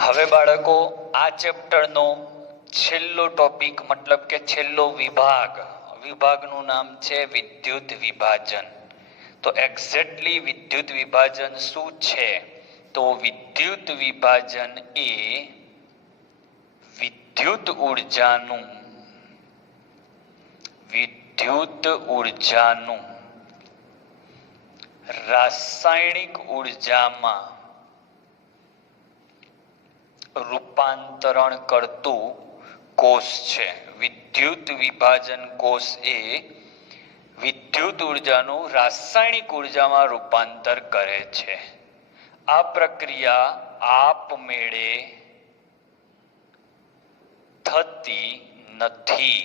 હવે બાળકો આ ચેપ્ટરનો છેલ્લો ટોપિક મતલબ કે છેલ્લો વિભાગનું નામ છે વિદ્યુત વિભાજન. તો એક્ઝેક્ટલી વિદ્યુત વિભાજન શું છે? તો વિદ્યુત વિભાજન એ વિદ્યુત ઉર્જાનું રાસાયણિક ઉર્જામાં રૂપાંતરણ કરતું કોષ છે. વિદ્યુત વિભાજન કોષ એ વિદ્યુત ઉર્જાનું રાસાયણિક ઉર્જામાં રૂપાંતર કરે છે. આ પ્રક્રિયા આપમેળે થતી નથી.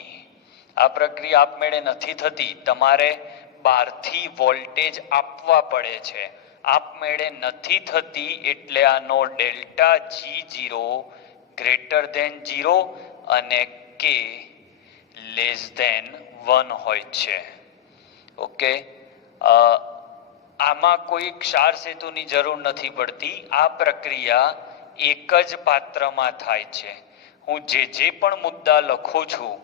આ પ્રક્રિયા આપમેળે નથી થતી. તમારે બહારથી વોલ્ટેજ આપવા પડે છે. આપમેળે નથી થતી એટલે આનો ડેલ્ટા G0 ગ્રેટર ધેન 0 અને K લેસ ધેન 1 હોય છે. ઓકે, આમાં કોઈ ક્ષાર સેતુની જરૂર નથી પડતી. આ પ્રક્રિયા એક જ પાત્રમાં થાય છે. હું જે પણ મુદ્દા લખું છું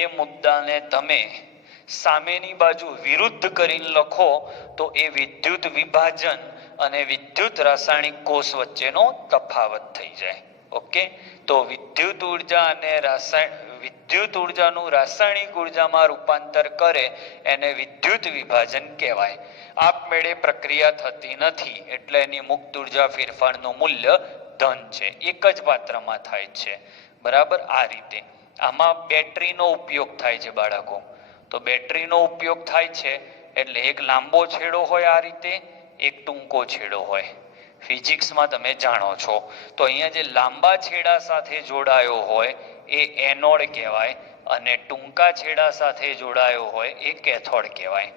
એ મુદ્દાને તમે સામેની બાજુ વિરુદ્ધ કરીને લખો તો એ વિદ્યુત વિભાજન અને વિદ્યુત રાસાયણિક કોષ વચ્ચેનો તફાવત થઈ જાય. ઓકે, તો વિદ્યુત ઉર્જા અને વિદ્યુત ઉર્જાનું રાસાયણિક ઉર્જામાં રૂપાંતર કરે એને વિદ્યુત વિભાજન કહેવાય. આપમેળે પ્રક્રિયા થતી નથી એટલે એની મુક્ત ઉર્જા ફેરફારનું મૂલ્ય ધન છે. એક જ પાત્રમાં થાય છે. બરાબર, આ રીતે. આમાં બેટરીનો ઉપયોગ થાય છે બાળકો. તો બેટરીનો ઉપયોગ થાય છે એટલે એક લાંબો છેડો હોય આ રીતે, એક ટૂંકો છેડો હોય. ફિઝિક્સમાં તમે જાણો છો. તો અહીંયા જે લાંબા છેડા સાથે જોડાયો હોય એ એનોડ કહેવાય અને ટૂંકા છેડા સાથે જોડાયો હોય એ કેથોડ કહેવાય.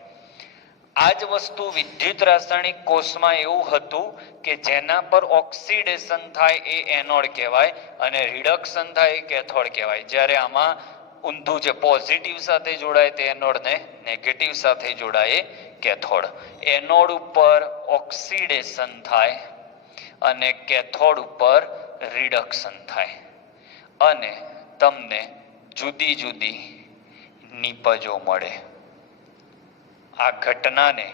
આ જ વસ્તુ વિદ્યુત રાસાયણિક કોષમાં એવું હતું કે જેના પર ઓક્સિડેશન થાય એ એનોડ કહેવાય અને રિડક્શન થાય એ કેથોડ કહેવાય. જ્યારે આમાં ઊંધું છે, પોઝિટિવ સાથે જોડાય તે એનોડ ને નેગેટિવ સાથે જોડાય કેથોડ. એનોડ ઉપર ઓક્સિડેશન થાય અને કેથોડ ઉપર રિડક્શન થાય અને તમને જુદી જુદી નિપજો મળે. આ ઘટનાને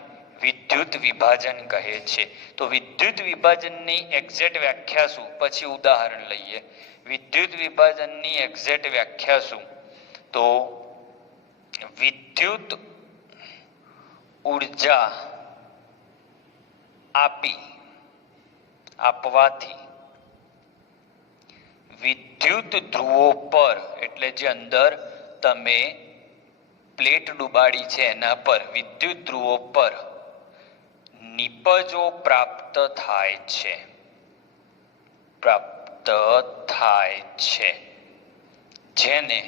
વિદ્યુત વિભાજન કહે છે. તો વિદ્યુત વિભાજનની એક્ઝેક્ટ વ્યાખ્યા શું? પછી ઉદાહરણ લઈએ. વિદ્યુત વિભાજનની એક્ઝેક્ટ વ્યાખ્યા શું? તો વિદ્યુત ઉર્જા આપવાથી વિદ્યુત ધ્રુવો પર, એટલે જે અંદર તમે પ્લેટ ડુબાડી છે એના પર વિદ્યુત ધ્રુવો પર નિપજો પ્રાપ્ત થાય છે જેને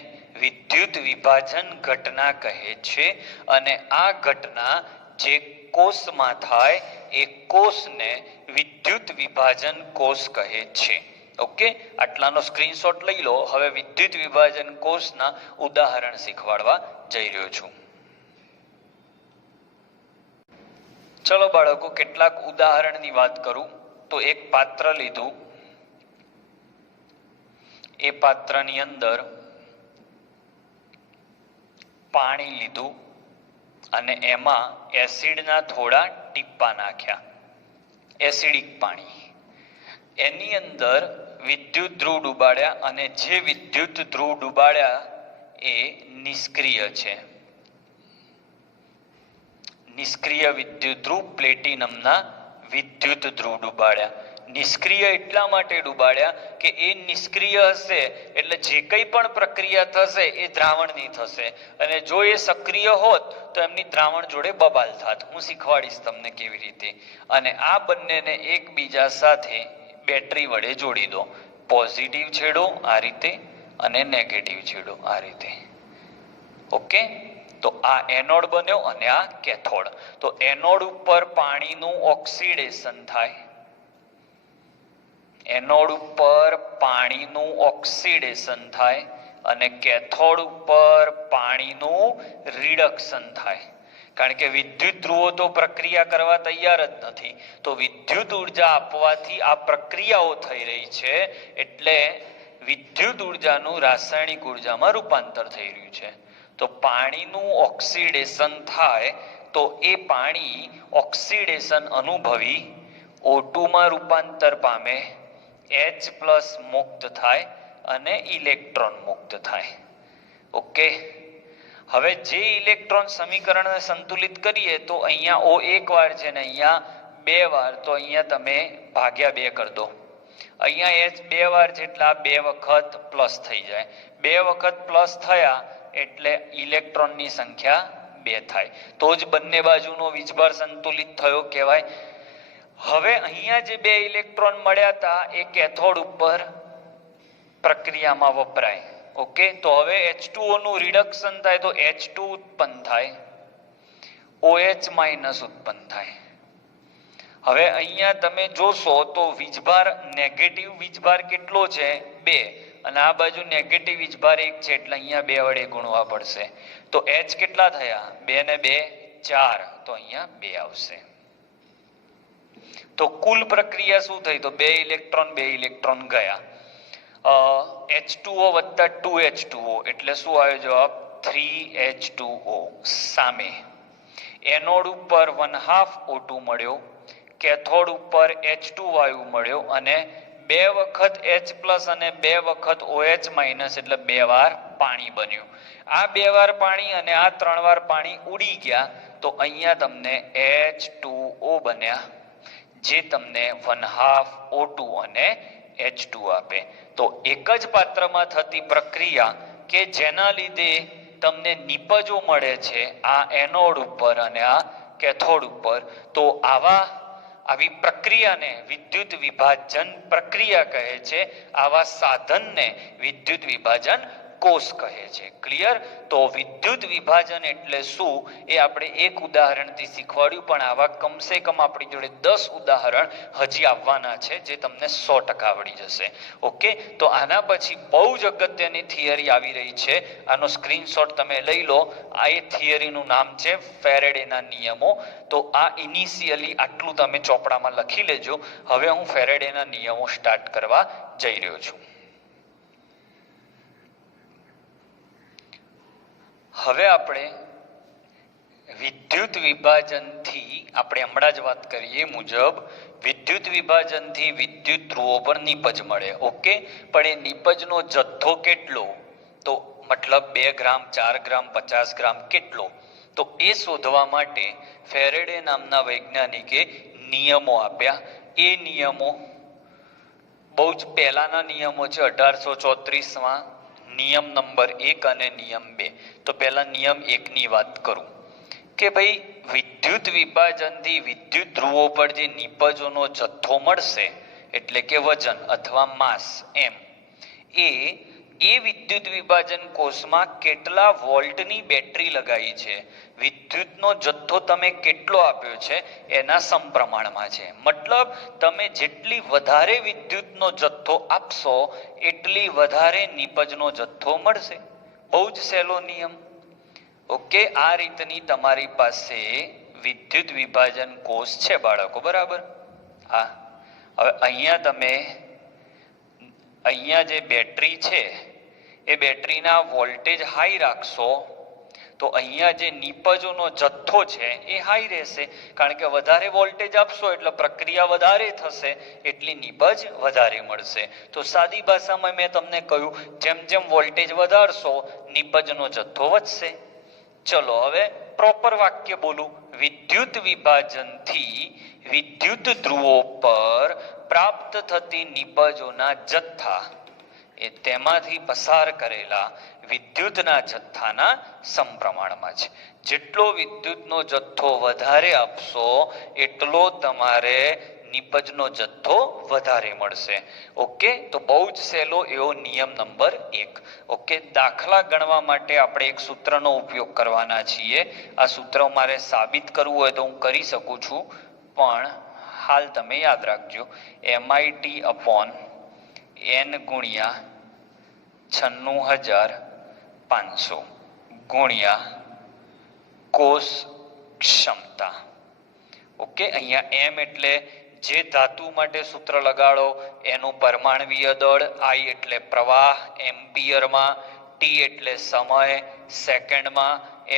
વિદ્યુત વિભાજન ઘટના કહે છે. અને આ ઘટના જે કોષમાં થાય એ કોષને વિદ્યુત વિભાજન કોષ કહે છે. ઓકે, આટલાનો સ્ક્રીનશોટ લઈ લો. હવે વિદ્યુત વિભાજન કોષના ઉદાહરણ શીખવાડવા જઈ રહ્યો છું. ચલો બાળકો, કેટલાક ઉદાહરણની વાત કરું તો એક પાત્ર લીધું. એ પાત્રની અંદર પાણી લીધું અને એમાં એસિડના થોડા ટીપા નાખ્યા, એસિડિક પાણી. એની અંદર વિદ્યુત ધ્રુવ ડુબાડ્યા અને જે વિદ્યુત ધ્રુવ ડુબાડ્યા એ નિષ્ક્રિય છે. નિષ્ક્રિય વિદ્યુત ધ્રુવ પ્લેટિનમના વિદ્યુત ધ્રુવ ડુબાડ્યા. નિષ્ક્રિય એટલા માટે ડુબાડ્યા કે એ નિષ્ક્રિય હશે એટલે જે કંઈ પણ પ્રક્રિયા થશે એ દ્રાવણની થશે અને જો એ સક્રિય હોત તો એમની દ્રાવણ જોડે બબાલ થાત. હું શીખવાડીશ તમને કેવી રીતે. અને આ બંનેને એકબીજા સાથે બેટરી વડે જોડી દો. પોઝિટિવ છેડો આ રીતે અને નેગેટિવ છેડો આ રીતે. ઓકે, તો આ એનોડ બન્યો અને આ કેથોડ. તો એનોડ ઉપર પાણીનું ઓક્સિડેશન થાય, એનોડ ઉપર પાણીનું ઓક્સિડેશન થાય અને કેથોડ ઉપર પાણીનું રિડક્શન થાય. કારણ કે વિદ્યુત ધ્રુવો તો પ્રક્રિયા કરવા તૈયાર જ નથી. તો વિદ્યુત ઉર્જા આપવાથી આ પ્રક્રિયાઓ થઈ રહી છે, એટલે વિદ્યુત ઉર્જાનું રાસાયણિક ઉર્જામાં રૂપાંતર થઈ રહ્યું છે. તો પાણીનું ઓક્સિડેશન થાય તો એ પાણી ઓક્સિડેશન અનુભવી O2 માં રૂપાંતર પામે, H+ મુક્ત થાય અને ઇલેક્ટ્રોન મુક્ત થાય. ઓકે, હવે જે ઇલેક્ટ્રોન સમીકરણને સંતુલિત કરીએ તો અહીંયા O એક વાર છે ને અહીંયા 2 વાર, તો અહીંયા તમે ભાગ્યા 2 કરી દો. અહીંયા H 2 વાર છે એટલે આ 2 વખત પ્લસ થઈ જાય. 2 વખત પ્લસ થયા એટલે ઇલેક્ટ્રોનની સંખ્યા 2 થાય, તો જ બંને બાજુનો વીજભાર સંતુલિત થયો કહેવાય. હવે અહીંયા જે 2 ઇલેક્ટ્રોન મળ્યા હતા એ કેથોડ ઉપર પ્રક્રિયામાં વપરાય. ઓકે, તો હવે H2O નું રિડક્શન થાય તો H2 ઉત્પન્ન થાય, OH- ઉત્પન્ન થાય. હવે અહીંયા તમે જોશો તો વીજભાર, નેગેટિવ વીજભાર કેટલો છે? 2, અને આ બાજુ નેગેટિવ વીજભાર 1 છે, એટલે અહીંયા 2 વડે ગુણવા પડશે. તો H કેટલા થયા? 2 ને 2 4, તો અહીંયા 2 આવશે. તો કુલ પ્રક્રિયા શું થઈ? તો 2 ઇલેક્ટ્રોન ગયા. H2O વત્તા 2H2O એટલે શું આવ્યો જવાબ? 3H2O. સામે એનોડ ઉપર 1/2 O2 મળ્યો, કેથોડ ઉપર H2 વાયુ મળ્યો, અને 2 વખત H+ અને 2 વખત OH- એટલે 2 વાર પાણી બન્યું. આ 2 વાર પાણી અને આ 3 વાર પાણી ઉડી ગયા, તો અહીંયા તમને H2O બન્યા, જે તમને 1/2 O2 અને H2 આપે. તો એક જ પાત્રમાં થતી પ્રક્રિયા કે જેના લીધે તમને નિપજો મળે છે, આ એનોડ ઉપર અને આ કેથોડ ઉપર, તો આવી પ્રક્રિયાને વિદ્યુત વિભાજન પ્રક્રિયા કહે છે. આવા સાધનને વિદ્યુત વિભાજન કોષ કહે છે. ક્લિયર? તો વિદ્યુત વિભાજન એટલે શું એ આપણે એક ઉદાહરણથી શીખવાડ્યું, પણ આવા કમસે કમ આપણી જોડે 10 ઉદાહરણ હજી આવવાના છે, જે તમને 100% આવડી જશે. ઓકે, તો આના પછી બહુ જ અગત્યની થિયરી આવી રહી છે, આનો સ્ક્રીનશોટ તમે લઈ લો. આ એ થિયરીનું નામ છે ફેરેડેના નિયમો. તો આ ઇનિશિયલી આટલું તમે ચોપડામાં લખી લેજો. હવે હું ફેરેડેના નિયમો સ્ટાર્ટ કરવા જઈ રહ્યો છું. હવે આપણે વિદ્યુત વિભાજનથી, આપણે હમણાં જ વાત કરીએ મુજબ, વિદ્યુત વિભાજનથી વિદ્યુત ધ્રુવો પર નિપજ મળે. ઓકે, પણ એ નિપજનો જથ્થો કેટલો? તો મતલબ 2 ગ્રામ, 4 ગ્રામ, 50 ગ્રામ કેટલો? તો એ શોધવા માટે ફેરેડે નામના વૈજ્ઞાનિકે નિયમો આપ્યા. એ નિયમો બહુ જ પહેલાના નિયમો છે, 1834માં નિયમ નંબર 1 અને નિયમ 2. તો પહેલા નિયમ 1 ની વાત કરું કે ભાઈ વિદ્યુત વિભાજનથી વિદ્યુત ધ્રુવો પર જે નિપજોનો જથ્થો મળશે, એટલે કે વજન અથવા માસ, એ વિદ્યુત વિભાજન કોષમાં કેટલા વોલ્ટની બેટરી લગાવી છે, વિદ્યુતનો જથ્થો તમે કેટલો આપ્યો છે એના સમપ્રમાણમાં છે. મતલબ તમે જેટલી વધારે વિદ્યુતનો જથ્થો આપશો એટલી વધારે નિપજનો જથ્થો મળશે. બહુ જ સહેલો નિયમ. ઓકે, આ રીતની તમારી પાસે વિદ્યુત વિભાજન કોષ છે બાળકો, બરાબર? હા, હવે અહીંયા જે બેટરી છે એ બેટરીના વોલ્ટેજ હાઈ રાખશો તો અહીંયા જે નિપજોનો જથ્થો છે એ હાઈ રહેશે, કારણ કે વધારે વોલ્ટેજ આપશો એટલે પ્રક્રિયા વધારે થશે, એટલી નિપજ વધારે મળશે. તો સાદી ભાષામાં મેં તમને કહ્યું, જેમ જેમ વોલ્ટેજ વધારશો નિપજનો જથ્થો વધશે. ચલો હવે પ્રોપર વાક્ય બોલું. વિદ્યુત વિભાજનથી વિદ્યુત ધ્રુવો પર પ્રાપ્ત થતી નિપજોના જથ્થા એ તેમાંથી પસાર કરેલા વિદ્યુતના જથ્થાના સમપ્રમાણમાં છે. જેટલો વિદ્યુતનો જથ્થો વધારે આપશો એટલો તમારે નિપજનો જથ્થો વધારે મળશે. ઓકે, તો બહુ જ સહેલો એવો નિયમ નંબર 1. ઓકે, દાખલા ગણવા માટે આપણે એક સૂત્રનો ઉપયોગ કરવાના છીએ. આ સૂત્ર મારે સાબિત કરવું હોય તો હું કરી શકું છું, પણ હાલ તમે યાદ રાખજો, MIT/N ગુણ્યા 96,500 ગુણ્યા કોસ ક્ષમતા. ઓકે, અહીંયા એમ એટલે જે ધાતુ માટે સૂત્ર લગાડો એનું પરમાણવીય દળ, I એટલે પ્રવાહ એમ્પિયરમાં, T એટલે સમય સેકન્ડમાં,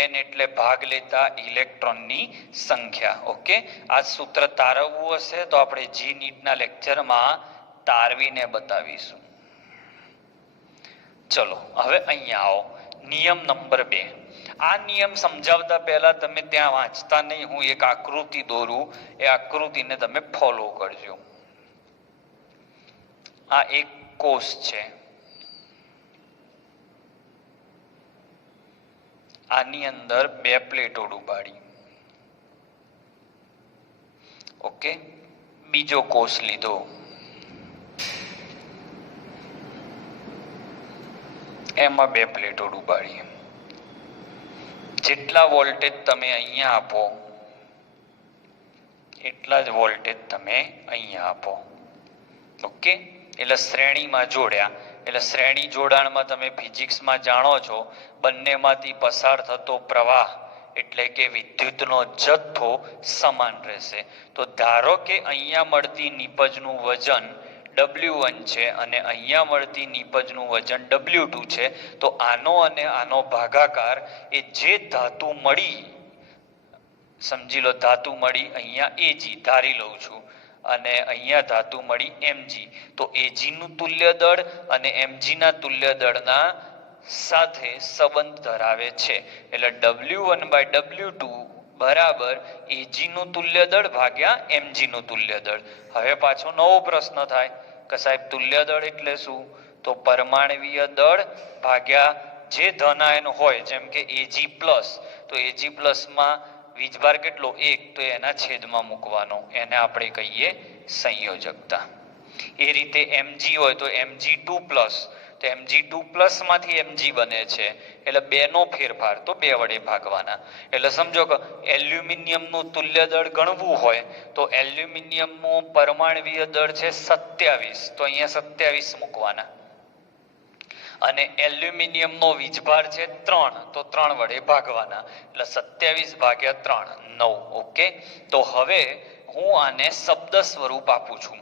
N એટલે ભાગ લેતા ઇલેક્ટ્રોનની સંખ્યા. ઓકે, આ સૂત્ર તારવવું હશે તો આપણે જી નીટના લેક્ચરમાં તારવીને બતાવીશું. ચલો હવે અહીંયા આવો, નિયમ નંબર 2. આ નિયમ સમજાવતા પહેલા તમે ત્યાં વાંચતા નહીં, હું એક આકૃતિ દોરું, એ આકૃતિને તમે ફોલો કરજો. આ એક કોષ છે, આની અંદર 2 પ્લેટો ડૂબાડી. ઓકે, બીજો કોષ લીધો, એમાં 2 પ્લેટો ડૂબાડી. જેટલા વોલ્ટેજ તમે અહીંયા આપો એટલા જ વોલ્ટેજ તમે અહીંયા આપો. ઓકે, એટલે શ્રેણીમાં જોડ્યા. એટલે શ્રેણી જોડાણમાં તમે ફિઝિક્સમાં જાણો છો, બંનેમાંથી પસાર થતો પ્રવાહ એટલે કે વિદ્યુતનો જથ્થો સમાન રહેશે. તો ધારો કે અહીંયા મળતી નીપજનું વજન W1 છે અને અહીંયા મળતી નીપજનું વજન W2 છે, તો આનો અને આનો ભાગાકાર એ જે ધાતુ મળી, સમજી લો ધાતુ મળી અહીંયા Ag ધારી લઉં છું, અને અહીંયા ધાતુ મળી Mg, તો Ag નું તુલ્ય દળ અને Mg ના તુલ્ય દળના સાથે સંબંધ ધરાવે છે. એટલે W1/W2 બરાબર Ag નું તુલ્ય દળ ભાગ્યા Mg નું તુલ્ય દળ. હવે પાછો નવો પ્રશ્ન થાય કે સાહેબ તુલ્ય દળ એટલે શું? તો પરમાણવીય દળ ભાગ્યા જે ધનાયન હોય, જેમ કે Ag+, તો Ag+ માં વીજભાર કેટલો? 1, તો એના છેદમાં મૂકવાનો, એને આપણે કહીએ સંયોજકતા. એ રીતે Mg હોય તો Mg2+, તો Mg2+ માંથી Mg બને છે, એટલે 2 નો ફેરફાર, તો 2 વડે ભાગવાના. એટલે સમજો કે એલ્યુમિનિયમનું તુલ્ય દળ ગણવું હોય તો એલ્યુમિનિયમનું પરમાણવીય દળ છે 27, તો અહીંયા 27 મૂકવાના. અને એલ્યુમિનિયમનો વીજભાર છે 3, તો 3 વડે ભાગવાના, એટલે 27/3 9. ઓકે, તો હવે હું આને શબ્દ સ્વરૂપ આપું છું.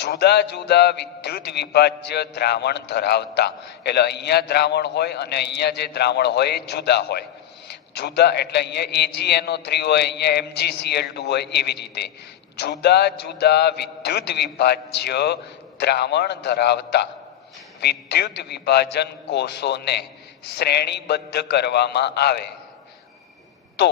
જુદા જુદા વિદ્યુત વિભાજ્ય દ્રાવણ ધરાવતા, એટલે અહીંયા દ્રાવણ હોય અને અહીંયા જે દ્રાવણ હોય એ જુદા હોય. જુદા એટલે અહીંયા AgNO3 હોય, અહીંયા MgCl2 હોય, એવી રીતે જુદા જુદા વિદ્યુત વિભાજ્ય દ્રાવણ ધરાવતા વિદ્યુત વિભાજન કોષોને શ્રેણીબદ્ધ કરવામાં આવે તો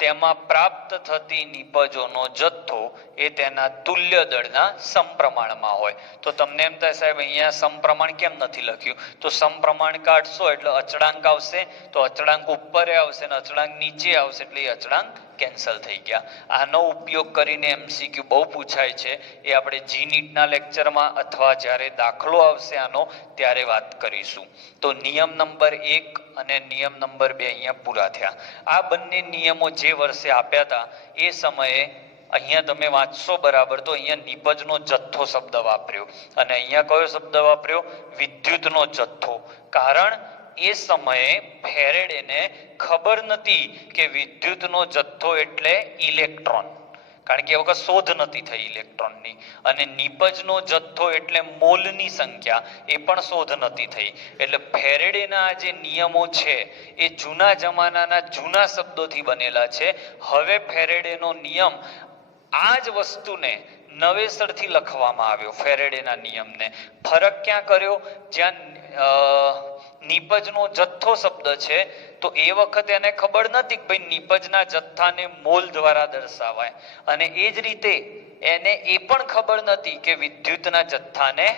તેમાં પ્રાપ્ત થતી નીપજોનો જથ્થો એ તેના તુલ્ય દળના સમપ્રમાણમાં હોય. તો તમને એમ થાય સાહેબ અહીંયા સમપ્રમાણ કેમ નથી લખ્યું? તો સમપ્રમાણ કાઢશો એટલે અચળાંક આવશે, તો અચળાંક ઉપર આવશે અને અચળાંક નીચે આવશે, એટલે એ અચળાંક કેન્સલ થઈ ગયા. આનો ઉપયોગ કરીને MCQ બહુ પૂછાય છે, એ આપણે જી નીટના લેક્ચરમાં અથવા જ્યારે દાખલો આવશે આનો ત્યારે વાત કરીશું. તો નિયમ નંબર 1 અને નિયમ નંબર 2 અહીંયા પૂરા થયા. આ બંને નિયમો જે વર્ષે આપ્યા હતા એ સમયે અહીંયા તમે વાંચશો બરાબર, તો અહીંયા નીપજનો જથ્થો શબ્દ વાપર્યો અને અહીંયા કયો શબ્દ વાપર્યો? વિદ્યુતનો જથ્થો. કારણ એ સમયે ફેરેડેને ખબર નથી કે વિદ્યુતનો જથ્થો એટલે ઇલેક્ટ્રોન, કારણ કે એ વખત શોધ નથી થઈ ઇલેક્ટ્રોનની, અને નીપજનો જથ્થો એટલે મોલની સંખ્યા, એ પણ શોધ નથી થઈ. એટલે ફેરેડેના જે નિયમો છે એ જૂના જમાનાના જૂના શબ્દોથી બનેલા છે. હવે ફેરેડેનો નિયમ આ જ વસ્તુને નવેસરથી લખવામાં આવ્યો. ફેરેડેના નિયમને ફરક ક્યાં કર્યો? જ્યાં નીપજનો જથ્થો શબ્દ છે તો એ વખતે એને ખબર નથી કે ભાઈ નીપજના જથ્થાને મોલ દ્વારા દર્શાવાય, અને એ જ રીતે એને એ પણ ખબર નથી કે વિદ્યુતના જથ્થાને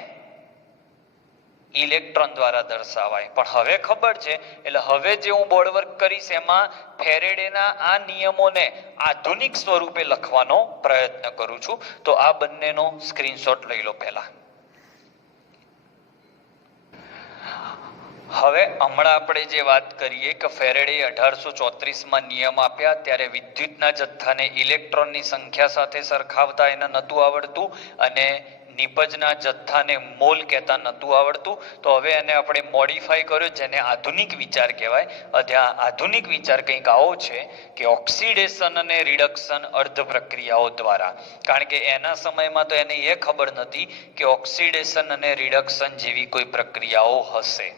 ઇલેક્ટ્રોન દ્વારા દર્શાવાય. પણ હવે ખબર છે, એટલે હવે જે હું બોર્ડ વર્ક કરીશ એમાં ફેરેડેના આ નિયમોને આધુનિક સ્વરૂપે લખવાનો પ્રયત્ન કરું છું. તો આ બંનેનો સ્ક્રીનશોટ લઈ લો પહેલા. હવે હમણાં આપણે જે વાત કરીએ કે ફેરેડે 1834માં નિયમ આપ્યા ત્યારે વિદ્યુતના જથ્થાને ઇલેક્ટ્રોનની સંખ્યા સાથે સરખાવતા એને નહોતું આવડતું, અને નિપજના જથ્થાને મોલ કહેતા નહોતું આવડતું, તો હવે એને આપણે મોડિફાઈ કર્યો, જેને આધુનિક વિચાર કહેવાય. આધુનિક વિચાર કંઈક આવો છે કે ઓક્સિડેશન અને રિડક્શન અર્ધ પ્રક્રિયાઓ દ્વારા, કારણ કે એના સમયમાં તો એને એ ખબર નથી કે ઓક્સિડેશન અને રિડક્શન જેવી કોઈ પ્રક્રિયાઓ હશે.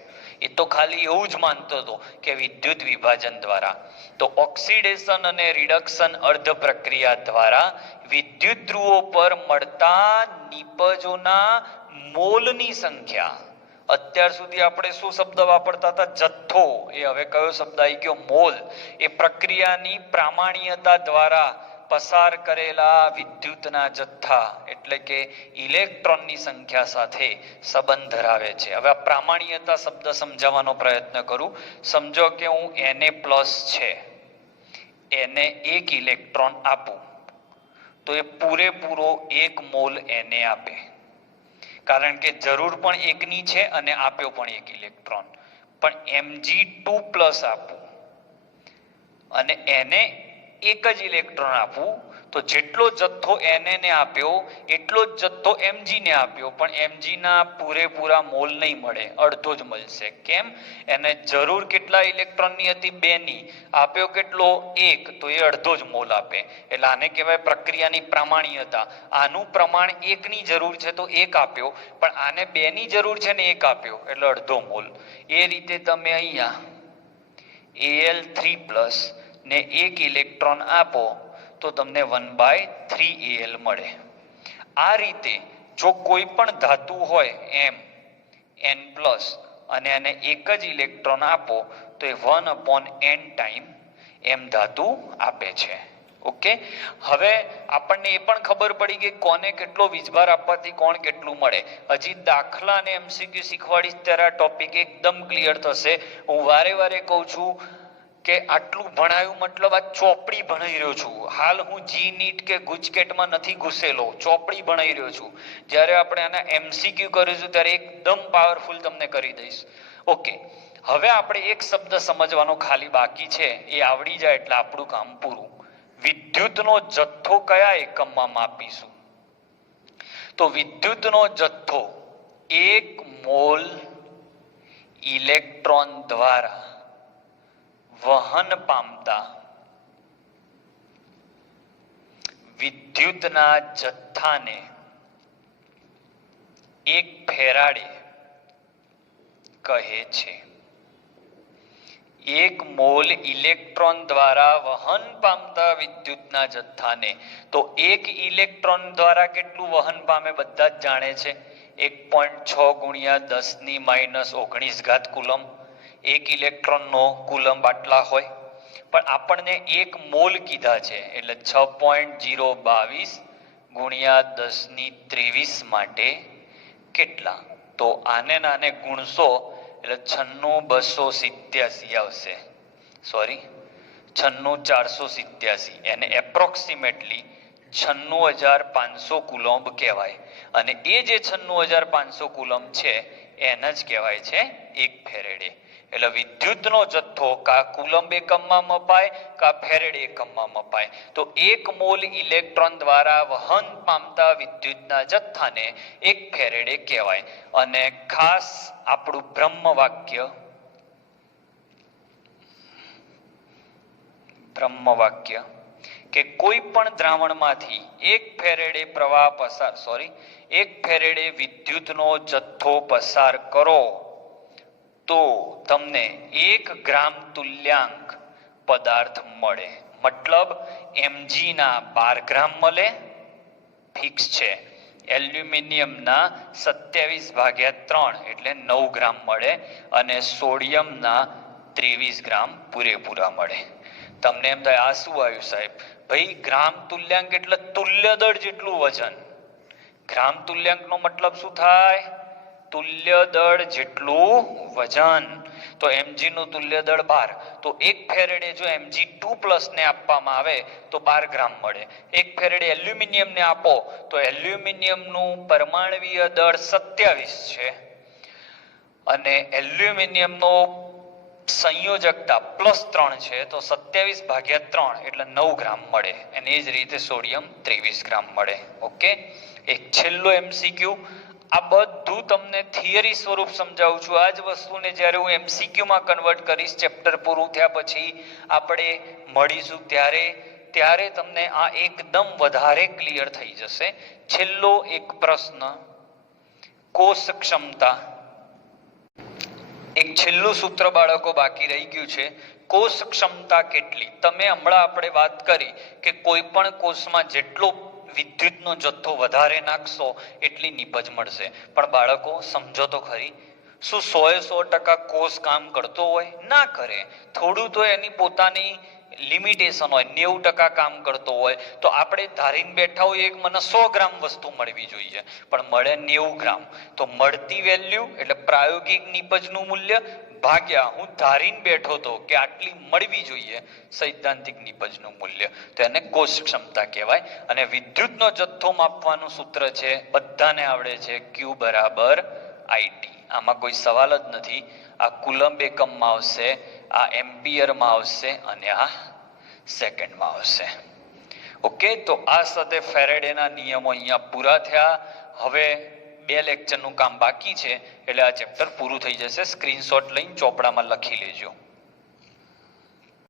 એ તો ખાલી એવું જ માનતો હતો કે વિદ્યુત વિભાજન દ્વારા. તો ઓક્સિડેશન અને રિડક્શન અર્ધ પ્રક્રિયા દ્વારા વિદ્યુત ધ્રુવો પર મળતા નિપજોના મોલની સંખ્યા. અત્યાર સુધી આપણે શું શબ્દ વાપરતા હતા? જથ્થો. એ હવે કયો શબ્દ આવી ગયો? મોલ. એ પ્રક્રિયાની પ્રામાણ્યતા દ્વારા પસાર કરેલા વિદ્યુતના જથ્થા એટલે કે ઇલેક્ટ્રોનની સંખ્યા સાથે સંબંધ ધરાવે છે. હવે આ પ્રામાણ્યતા શબ્દ સમજાવવાનો પ્રયત્ન કરું. સમજો કે હું Na+ છે, એને 1 ઇલેક્ટ્રોન આપું તો એ પૂરેપૂરો 1 મોલ એને આપે, કારણ કે જરૂર પણ એકની છે અને આપ્યો પણ 1 ઇલેક્ટ્રોન. પણ Mg2+ આપું અને એને 1 જ ઇલેક્ટ્રોન આપું તો જેટલો જથ્થો Ne આપ્યો એટલો જ જથ્થો Mg ને આપ્યો, પણ Mg ના પૂરેપૂરા મોલ નહીં મળે, અડધો જ મળશે. કેમ? એને જરૂર કેટલા ઇલેક્ટ્રોનની હતી? 2 ની. આપ્યો કેટલો? 1, તો એ અડધો જ મોલ આપે. એટલે આને કહેવાય પ્રક્રિયાની પ્રામાણ્યતા. આનું પ્રમાણ 1 ની જરૂર છે તો 1 આપ્યો, પણ આને 2 ની જરૂર છે ને 1 આપ્યો, એટલે અડધો મોલ. એ રીતે તમે અહીંયા Al3+ ને 1 ઇલેક્ટ્રોન આપો તો તમને 1/3 Al મળે. આ રીતે જો કોઈ પણ ધાતુ હોય N+ અને એને 1 જ ઇલેક્ટ્રોન આપો તો એ 1/n ટાઈમ M ધાતુ આપે છે. ઓકે, હવે આપણને એ પણ ખબર પડી કે કોને કેટલો વીજભાર આપવાથી કોણ કેટલું મળે. હજી દાખલા અને MCQ શીખવાડીશ ત્યારે આ ટોપિક એકદમ ક્લિયર થશે. હું વારે વારે કહું છું કે આટલું ભણાયું મતલબ આ ચોપડી ભણાઈ રહ્યો છું. હાલ હું GNET કે ગુજકેટમાં નથી ઘૂસેલો, ચોપડી ભણાઈ રહ્યો છું. જ્યારે આપણે આના MCQ કરીશું ત્યારે એકદમ પાવરફુલ તમને કરી દઈશ. ઓકે, હવે આપણે એક શબ્દ સમજવાનો ખાલી બાકી છે, એ આવડી જાય એટલે આપણું કામ પૂરું. વિદ્યુતનો જથ્થો કયા એકમમાં માપીશું? તો વિદ્યુતનો જથ્થો 1 મોલ ઇલેક્ટ્રોન દ્વારા વહન પામતા વિદ્યુતના જથ્થાને 1 ફેરાડે કહે છે. 1 મોલ ઇલેક્ટ્રોન દ્વારા વહન પામતા વિદ્યુતના જથ્થાને, તો 1 ઇલેક્ટ્રોન દ્વારા કેટલું વહન પામે બધા જ જાણે છે? 1.6 × 10⁻19 કુલમ. 1 ઇલેક્ટ્રોનનો કુલમ આટલા હોય, પણ આપણને 1 મોલ કીધા છે એટલે 6.022 × 10⁻23 માટે કેટલા? તો આને નાને ગુણશો એટલે 96287 આવશે. સોરી, 96487. એને એપ્રોક્સિમેટલી 96500 કુલોમ્બ કહેવાય. અને એ જે 96500 કુલોમ્બ છે એને જ કહેવાય છે 1 ફેરેડે. એટલે વિદ્યુતનો જથ્થો કા કુલમ્બ એકમમાં મપાય કા ફેરેડે એકમમાં મપાય. તો 1 મોલ ઇલેક્ટ્રોન દ્વારા વહન પામતા વિદ્યુતના જથ્થાને 1 ફેરેડે કહેવાય. અને ખાસ આપણું બ્રહ્મવાક્ય કે કોઈ પણ દ્રાવણમાંથી 1 ફેરેડે પ્રવાહ પસાર 1 ફેરેડે વિદ્યુતનો જથ્થો પસાર કરો તો તમને 1 ગ્રામ તુલ્યાંક પદાર્થ મળે. મતલબ Mg ના 12 ગ્રામ મળે, ફિક્સ છે. એલ્યુમિનિયમના 27/3 એટલે 9 ગ્રામ મળે અને સોડિયમના 23 ગ્રામ પૂરેપૂરા મળે. તમને એમ થાય આ શું આવ્યું સાહેબ? ભાઈ, ગ્રામ તુલ્યાંક એટલે તુલ્ય દળ જેટલું વજન. ગ્રામ તુલ્યાંકનો મતલબ શું થાય? તુલ્ય દળ જેટલું વજન. તો Mg નું તુલ્ય દળ 12, તો 1 ફેરેડે જો Mg2+ ને આપવામાં આવે તો 12 ગ્રામ મળે. 1 ફેરેડે એલ્યુમિનિયમને આપો તો એલ્યુમિનિયમનું પરમાણ્વીય દળ 27 છે અને એલ્યુમિનિયમનો સંયોજકતા +3 છે તો 27/3 એટલે 9 ગ્રામ મળે અને એ જ રીતે સોડિયમ 23 ગ્રામ મળે. ઓકે, એક છેલ્લો MCQ. આ બધું તમને થિયરી સ્વરૂપ સમજાવું છું. આ જ વસ્તુને જ્યારે હું MCQ માં કન્વર્ટ કરીશ ચેપ્ટર પૂરું થયા પછી આપણે મળીશું ત્યારે તમને આ એકદમ વધારે ક્લિયર થઈ જશે. છેલ્લો એક પ્રશ્ન, કોષ ક્ષમતા. એક છેલ્લું સૂત્ર બાળકો બાકી રહી ગયું છે. કોષ ક્ષમતા કેટલી? તમે હમણાં આપણે વાત કરી કે કોઈ પણ કોષમાં જેટલો વિદ્યુતનો જથ્થો વધારે નાખશો એટલી નીપજ મળશે. પણ બાળકો સમજો તો ખરી, શું 100% કોષ કામ કરતો હોય? ના કરે. થોડું તો એની પોતાની લિમિટેશન હોય. 90% કામ કરતો હોય તો આપણે ધારીને બેઠા હોય એક મને 100 ગ્રામ વસ્તુ મળવી જોઈએ પણ મળે 90 ગ્રામ. તો મળતી વેલ્યુ એટલે પ્રાયોગિક નીપજનું મૂલ્ય ભાગ્યા હું ધારીને બેઠો તો કે આટલી મળવી જોઈએ સૈદ્ધાંતિક નીપજનું મૂલ્ય, તો એને કોષ ક્ષમતા કહેવાય. અને વિદ્યુતનો જથ્થો માપવાનું સૂત્ર છે, બધાને આવડે છે, Q = IT. આમાં કોઈ સવાલ જ નથી. આ કુલમ્બ એકમમાં આવશે, આ એમ્પિયરમાં આવશે અને આ સેકન્ડમાં આવશે. ઓકે, તો આ સાથે ફેરેડેના નિયમો અહીંયા પૂરા થયા. હવે 2 લેક્ચરનું કામ બાકી છે એટલે આ ચેપ્ટર પૂરું થઈ જશે. સ્ક્રીનશોટ લઈને ચોપડામાં લખી લેજો.